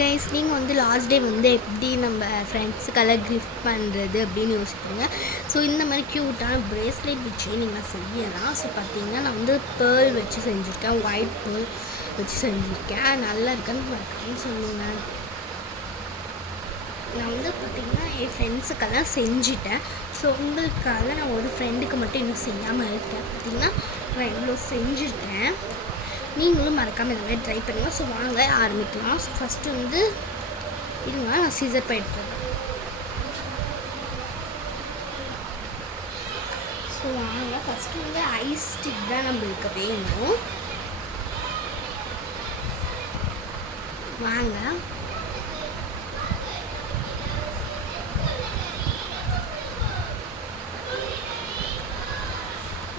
Guys, நீங்கள் வந்து last day வந்து எப்படி நம்ம ஃப்ரெண்ட்ஸுக்கெல்லாம் கிஃப்ட் பண்ணுறது அப்படின்னு யோசிப்பீங்க. ஸோ இந்த மாதிரி க்யூட்டான ப்ரேஸ்லெட் வச்சு நீங்கள் செய்யலாம். ஸோ பார்த்தீங்கன்னா நான் வந்து பேர்ல் வச்சு செஞ்சுருக்கேன், ஒயிட் பேர்ல் வச்சு செஞ்சுருக்கேன். நல்லா இருக்குன்னு சொல்லுவேன். நான் வந்து பார்த்திங்கன்னா என் ஃப்ரெண்ட்ஸுக்கெல்லாம் செஞ்சுட்டேன். ஸோ உங்களுக்காக நான் ஒரு ஃப்ரெண்டுக்கு மட்டும் இன்னும் செய்யாமல் இருக்கேன். பார்த்திங்கன்னா நான் இவ்வளோ செஞ்சுருக்கேன். நீங்களும் மறக்காமல் இந்த மாதிரி ட்ரை பண்ணுங்கள். ஸோ வாங்க ஆரம்பிக்கலாம். ஸோ ஃபஸ்ட்டு வந்து இருங்க, நான் சீசர் போயிட்டுருக்கேன். ஸோ வாங்க ஃபஸ்ட்டு வந்து ஐஸ் ஸ்டிக் தான் நம்மளுக்கு வேணும். வாங்க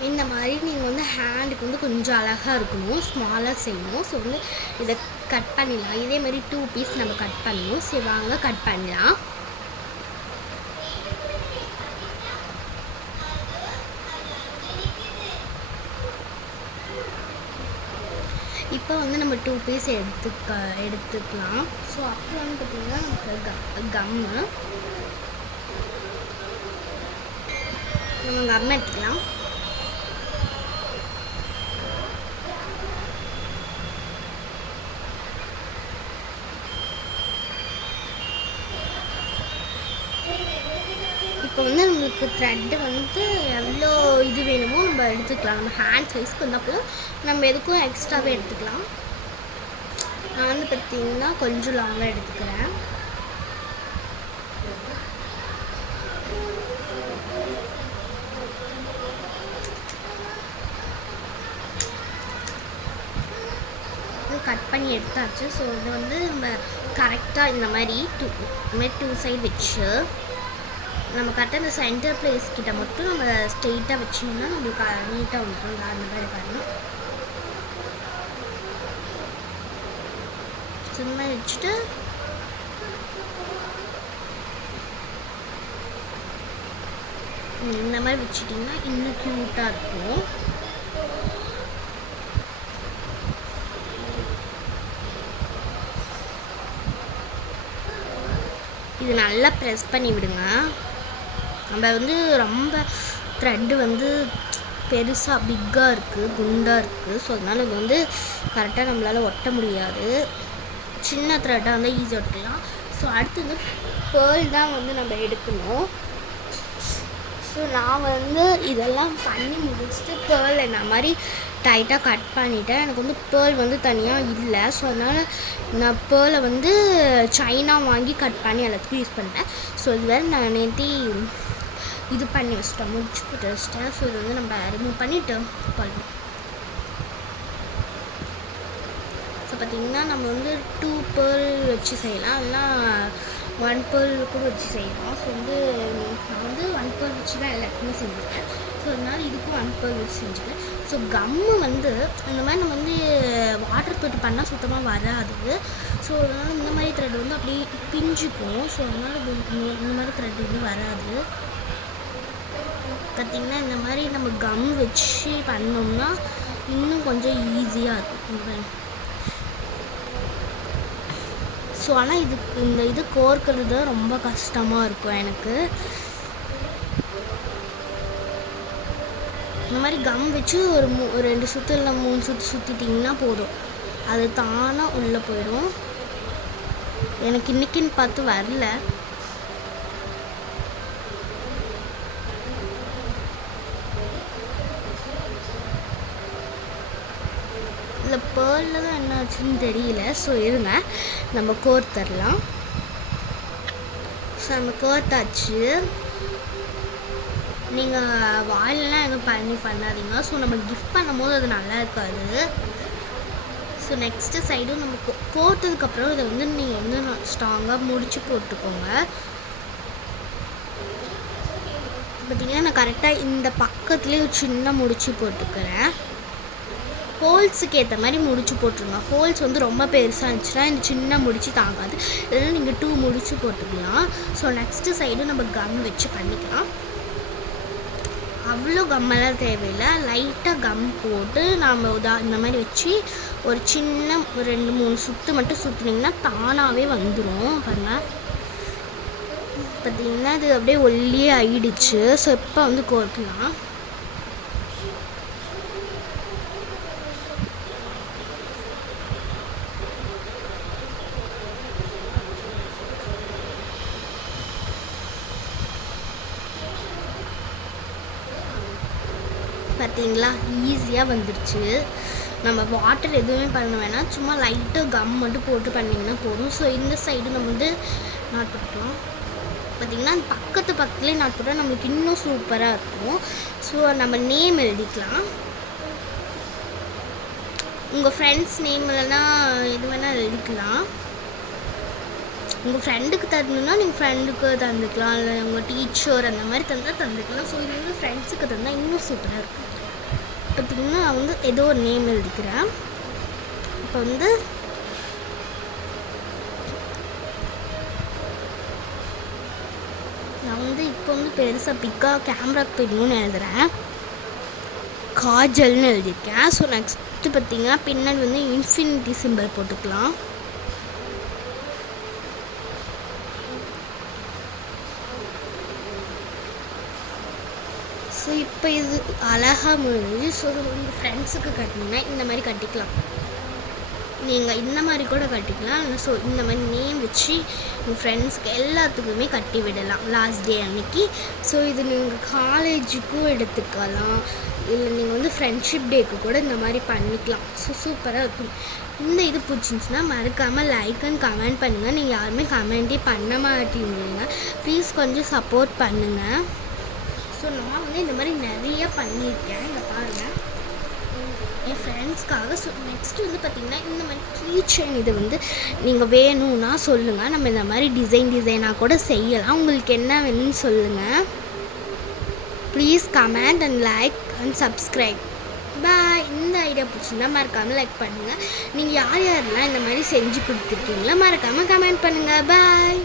இந்த மாதிரி நீங்கள் வந்து ஹேண்டுக்கு வந்து கொஞ்சம் அழகாக இருக்கணும், ஸ்மாலாக செய்யணும். ஸோ வந்து இதை கட் பண்ணிடலாம். இதே மாதிரி 2 பீஸ் நம்ம கட் பண்ணணும். சரி வாங்க கட் பண்ணலாம். இப்போ வந்து நம்ம 2 பீஸ் எடுத்துக்கலாம். ஸோ அப்புறம் வந்து பார்த்திங்கன்னா நமக்கு கம்மு எடுத்துக்கலாம். இப்போ வந்து நம்மளுக்கு த்ரெட்டு வந்து எவ்வளோ இது வேணுமோ நம்ம எடுத்துக்கலாம். நம்ம ஹேண்ட் சைஸ்க்கு வந்தப்போ நம்ம எதுக்கும் எக்ஸ்ட்ராவே எடுத்துக்கலாம். நான் வந்து பார்த்திங்கன்னா கொஞ்சம் லாங்காக எடுத்துக்கிறேன். கட் பண்ணி எடுத்தாச்சு. ஸோ இது வந்து நம்ம கரெக்டாக இந்த மாதிரி 2 சைடு வச்சு நம்ம கரெக்டாக இந்த சென்டர் பிளேஸ் கிட்ட மட்டும் நம்ம ஸ்ட்ரெயிட்டாக வச்சிங்கன்னா நம்மளுக்கு நீட்டாக வந்துடும். அந்த மாதிரி பாருங்கள். சும்மா வச்சுட்டு இந்த மாதிரி வச்சுட்டிங்கன்னா இன்னும் க்யூட்டாக இருக்கும். இது நல்லா ப்ரெஸ் பண்ணி விடுங்க. நம்ம வந்து ரொம்ப த்ரெட்டு வந்து பெருசாக பிக்காக இருக்குது, குண்டாக இருக்குது. ஸோ அதனால் இது வந்து கரெக்டாக நம்மளால் ஒட்ட முடியாது. சின்ன த்ரெட்டாக வந்து ஈஸியாக ஒட்டலாம். ஸோ அடுத்து வந்து பேர்ல் தான் வந்து நம்ம எடுக்கணும். ஸோ நான் வந்து இதெல்லாம் பண்ணி முடிச்சுட்டு பேர்ல் இந்த மாதிரி டைட்டாக கட் பண்ணிவிட்டேன். எனக்கு வந்து பேர்ல் வந்து தனியாக இல்லை. ஸோ அதனால் நான் பேர்லை வந்து சைனா வாங்கி கட் பண்ணி எல்லாத்துக்கும் யூஸ் பண்ணிட்டேன். ஸோ இது வேறு நான் நேற்று இது பண்ணி வச்சிட்டேன், முடிச்சு போட்டு வச்சிட்டேன். ஸோ இது வந்து நம்ம ரிமூவ் பண்ணிவிட்டு பண்ணலாம். ஸோ பார்த்திங்கன்னா நம்ம வந்து 2 பேர்ல் வச்சு செய்யலாம், இல்லைனா 1 பேர்ல் கூட வச்சு செய்யலாம். ஸோ வந்து நான் வந்து 1 பேர்ல் வச்சு தான் எல்லாத்துக்குமே செஞ்சுருக்கேன். ஸோ அதனால் இதுக்கும் 1 பேர்ல் வச்சு செஞ்சுருக்கேன். ஸோ கம்மு வந்து இந்த மாதிரி நம்ம வந்து வாட்டர் தொட்டு பண்ணால் சுத்தமாக வராது. ஸோ அதனால் இந்த மாதிரி த்ரெட் வந்து அப்படியே பிஞ்சுக்கும். ஸோ அதனால் இந்த மாதிரி த்ரெட் வந்து வராது. பார்த்திங்கன்னா இந்த மாதிரி நம்ம கம் வச்சு பண்ணோம்னா இன்னும் கொஞ்சம் ஈஸியாக இருக்கும். ஸோ ஆனால் இது கோர்க்கிறது ரொம்ப கஷ்டமாக இருக்கும் எனக்கு. இந்த மாதிரி கம் வச்சு ஒரு 2 சுற்று இல்லை 3 சுற்று சுற்றிட்டிங்கன்னா போதும், அது தானாக உள்ளே போயிடும். எனக்கு இன்றைக்கின்னு பார்த்து வரல. இல்லை பேர்லில் தான் என்ன ஆச்சுன்னு தெரியல. ஸோ இருங்க நம்ம கோர்த்தரலாம். ஸோ நம்ம கோர்த்தாச்சு. நீங்கள் வாயிலெலாம் எதுவும் பண்ணாதீங்க. ஸோ நம்ம கிஃப்ட் பண்ணும்போது அது நல்லா இருக்காது. ஸோ நெக்ஸ்ட்டு சைடும் நம்ம கோர்த்ததுக்கப்புறம் இதை வந்து நீங்கள் வந்து ஸ்ட்ராங்காக முடிச்சு போட்டுக்கோங்க. பார்த்திங்கன்னா நான் கரெக்டாக இந்த பக்கத்துலேயே ஒரு சின்ன முடிச்சு போட்டுக்கிறேன். ஹோல்ஸுக்கு ஏற்ற மாதிரி முடிச்சு போட்டுருங்க. ஹோல்ஸ் வந்து ரொம்ப பெருசாக இருந்துச்சுன்னா இந்த சின்ன முடிச்சு தாங்காது. இதெல்லாம் நீங்கள் 2 முடிச்சு போட்டுக்கலாம். ஸோ நெக்ஸ்ட்டு சைடும் நம்ம கம் வச்சு பண்ணிக்கலாம். அவ்வளோ கம்மெல்லாம் தேவையில்லை. லைட்டாக கம் போட்டு நாம் இந்த மாதிரி வச்சு ஒரு சின்ன 2-3 சுற்று மட்டும் சுற்றுனீங்கன்னா தானாகவே வந்துடும். பாருங்கள், பார்த்திங்கன்னா இது அப்படியே ஒல்லியே ஆயிடுச்சு. ஸோ இப்போ வந்து கோர்க்கலாம். பார்த்தீங்களா, ஈஸியாக வந்துடுச்சு. நம்ம வாட்டர் எதுவுமே பண்ண வேணாம், சும்மா லைட்டாக கம் மட்டும் போட்டு பண்ணிங்கன்னா போதும். ஸோ இந்த சைடு நம்ம வந்து நாட்டுக்கலாம். பார்த்திங்கன்னா அந்த பக்கத்துலேயே நாட்டுட்டா நம்மளுக்கு இன்னும் சூப்பராக இருக்கும். ஸோ நம்ம நேம் எழுதிக்கலாம். உங்கள் ஃப்ரெண்ட்ஸ் நேம் இல்லைன்னா எது வேணால் எழுதிக்கலாம். உங்கள் ஃப்ரெண்டுக்கு தரணுன்னா நீங்கள் ஃப்ரெண்டுக்கு தந்துக்கலாம், இல்லை உங்கள் டீச்சர் அந்த மாதிரி தந்துக்கலாம். ஸோ இது வந்து ஃப்ரெண்ட்ஸுக்கு தந்தால் இன்னும் சூப்பராக இருக்கும். பார்த்திங்கன்னா நான் வந்து ஏதோ ஒரு நேம் எழுதிக்கிறேன். இப்போ வந்து நான் வந்து இப்போ வந்து பெருசாக பிக்காக கேமராக்கு போயிடணும்னு எழுதுகிறேன். காஜல்னு எழுதியிருக்கேன். ஸோ நெக்ஸ்ட்டு பார்த்திங்கன்னா பின்னாடி வந்து இன்ஃபினிட்டி சிம்பிள் போட்டுக்கலாம். ஸோ இப்போ இது அழகாக முடிஞ்சு. ஸோ உங்கள் ஃப்ரெண்ட்ஸுக்கு கட்டினீங்கன்னா இந்த மாதிரி கட்டிக்கலாம். நீங்கள் இந்த மாதிரி கூட கட்டிக்கலாம். ஸோ இந்த மாதிரி நேம் வச்சு உங்கள் ஃப்ரெண்ட்ஸ்க்கு எல்லாத்துக்குமே கட்டி விடலாம் லாஸ்ட் டே அன்னைக்கு. ஸோ இது நீங்கள் காலேஜுக்கும் எடுத்துக்கலாம், இல்லை நீங்கள் வந்து ஃப்ரெண்ட்ஷிப் டேக்கு கூட இந்த மாதிரி பண்ணிக்கலாம். ஸோ சூப்பராக இருக்கும். இந்த இது பிடிச்சிருந்துச்சுன்னா மறக்காமல் லைக் அண்ட் கமெண்ட் பண்ணுங்கள். நீங்கள் யாருமே கமெண்ட்டே பண்ண மாட்டேங்கிறீங்க, ப்ளீஸ் கொஞ்சம் சப்போர்ட் பண்ணுங்கள். ஸோ நான் வந்து இந்த மாதிரி நிறைய பண்ணியிருக்கேன். இங்கே பாருங்கள், என் ஃப்ரெண்ட்ஸ்க்காக. ஸோ நெக்ஸ்ட்டு வந்து பார்த்திங்கன்னா இந்த மாதிரி கீச்சைன் இது வந்து நீங்கள் வேணும்னா சொல்லுங்கள், நம்ம இந்த மாதிரி டிசைனாக கூட செய்யலாம். உங்களுக்கு என்ன வேணும்னு சொல்லுங்கள். Please comment and like and subscribe. Bye. இந்த ஐடியா பிடிச்சிருந்தா மறக்காமல் லைக் பண்ணுங்கள். நீங்கள் யாரெல்லாம் இந்த மாதிரி செஞ்சு கொடுத்துருக்கீங்களோ மறக்காமல் கமெண்ட் பண்ணுங்கள். பாய்.